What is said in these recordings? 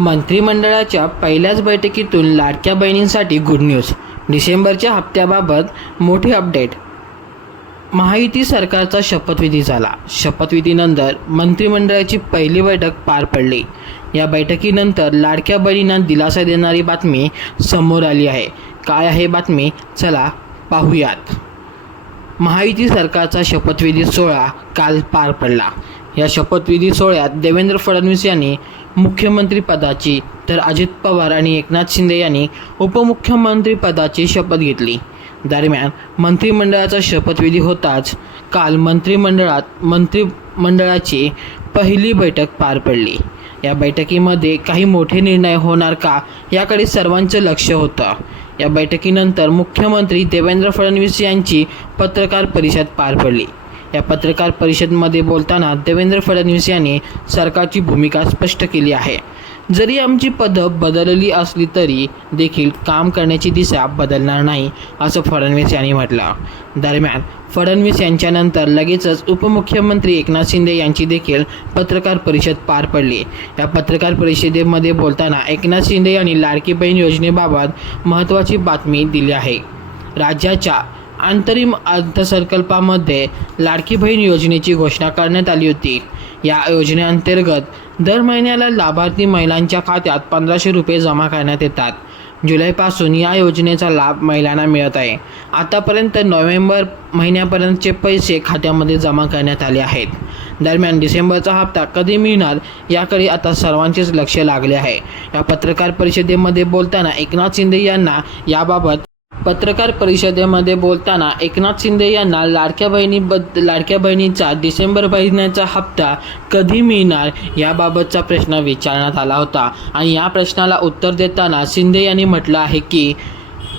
मंत्रिमंडळाच्या पहिल्याच बैठकीतून लाडक्या बहिणींसाठी गुड न्यूज. डिसेंबरच्या हप्त्याबाबत मोठी अपडेट. महायुती सरकारचा शपथविधी झाला. शपथविधीनंतर मंत्रिमंडळाची पहिली बैठक पार पडली. या बैठकीनंतर लाडक्या बहिणींना दिलासा देणारी बातमी समोर आली आहे. काय आहे बातमी? चला पाहूयात. महायुती सरकारचा शपथविधी सोहळा काल पार पडला. या शपथविधी सोहळ्यात देवेंद्र फडणवीस यांनी मुख्यमंत्रीपदाची तर अजित पवार आणि एकनाथ शिंदे यांनी उपमुख्यमंत्रीपदाची शपथ घेतली. दरम्यान मंत्रिमंडळाचा शपथविधी होताच काल मंत्रिमंडळाची पहिली बैठक पार पडली. या बैठकीमध्ये काही मोठे निर्णय होणार का याकडे सर्वांचं लक्ष होतं. या बैठकीनंतर मुख्यमंत्री देवेंद्र फडणवीस यांची पत्रकार परिषद पार पडली. या पत्रकार परिषदेमध्ये बोलताना देवेंद्र फडणवीस यांनी सरकारची भूमिका स्पष्ट केली आहे. जरी आमची पदं बदलली असली तरी देखील काम करण्याची दिशा बदलणार नाही, असं फडणवीस यांनी म्हटलं. दरम्यान फडणवीस यांच्यानंतर लगेचच उपमुख्यमंत्री एकनाथ शिंदे यांची देखील पत्रकार परिषद पार पडली. या पत्रकार परिषदेमध्ये बोलताना एकनाथ शिंदे यांनी लाडकी बहीण योजनेबाबत महत्त्वाची बातमी दिली आहे. राज्याच्या अंतरिम अर्थसंकल्पामध्ये लाडकी बहीण योजनेची घोषणा करण्यात आली होती. या योजनेअंतर्गत दर महिन्याला लाभार्थी महिलांच्या खात्यात 1500 रुपये जमा करण्यात येतात. जुलैपासून या योजनेचा लाभ महिलांना मिळत आहे. आतापर्यंत नोव्हेंबर महिन्यापर्यंतचे पैसे खात्यामध्ये जमा करण्यात आले आहेत. दरम्यान डिसेंबरचा हप्ता कधी मिळणार याकडे आता सर्वांचेच लक्ष लागले आहे. या पत्रकार परिषदेमध्ये बोलताना एकनाथ शिंदे यांना लाडक्या बहिणीचा डिसेंबर महिन्याचा हप्ता कधी मिळणार याबाबतचा प्रश्न विचारण्यात आला होता आणि या प्रश्नाला उत्तर देताना शिंदे यांनी म्हटलं आहे की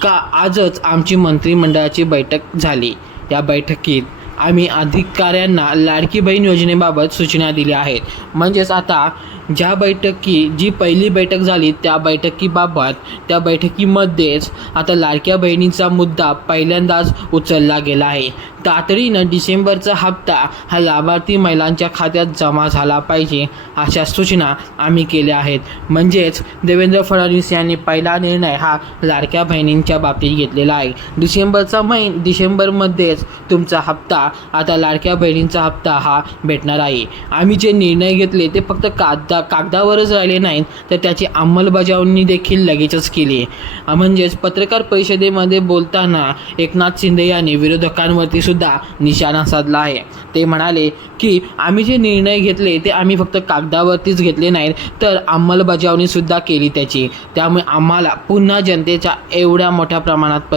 आजच आमची मंत्रिमंडळाची बैठक झाली. या बैठकीत आम्ही अधिकाऱ्यांना लाडकी बहीण योजनेबाबत सूचना दिल्या आहेत. म्हणजेच आता जी पहिली बैठक झाली त्या बैठकीमध्येच आता लाडक्या बहिणीचा मुद्दा पहिल्यांदाच उचलला गेला आहे. तातडीनं डिसेंबरचा हप्ता हा लाभार्थी महिलांच्या खात्यात जमा झाला पाहिजे अशा सूचना आम्ही केल्या आहेत. म्हणजेच देवेंद्र फडणवीस यांनी पहिला निर्णय हा लाडक्या बहिणींच्या बाबतीत घेतलेला आहे. डिसेंबरमध्येच तुमचा हप्ता आता लाडक्या बहिणींचा हप्ता हा भेटणार आहे. आम्ही जे निर्णय घेतले ते फक्त कागदावरच राहिले नाहीत तर त्याची अंमलबजावणी देखील लगेचच केली. म्हणजेच पत्रकार परिषदेमध्ये बोलताना एकनाथ शिंदे यांनी विरोधकांवरती सुद्धा निशाणा साधला आहे. ते म्हणाले की आम्ही जे निर्णय घेतले ते आम्ही फक्त कागदावरतीच घेतले नाहीत तर अंमलबजावणी सुद्धा केली त्याची. त्यामुळे आम्हाला पुन्हा जनतेचा एवढ्या मोठ्या प्रमाणात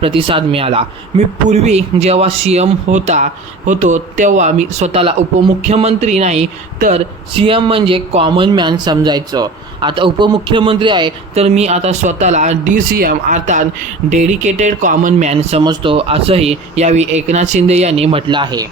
प्रतिसाद मिळाला. मी पूर्वी जेव्हा CM होतो तेव्हा मी स्वतःला उपमुख्यमंत्री नाही तर CM म्हणजे कॉमन मॅन समजायचो. आता उपमुख्यमंत्री आहे तर मी आता स्वतःला DCM अर्थात डेडिकेटेड कॉमन मॅन समजतो, असंही यावेळी एकनाथ शिंदे यांनी म्हटलं आहे.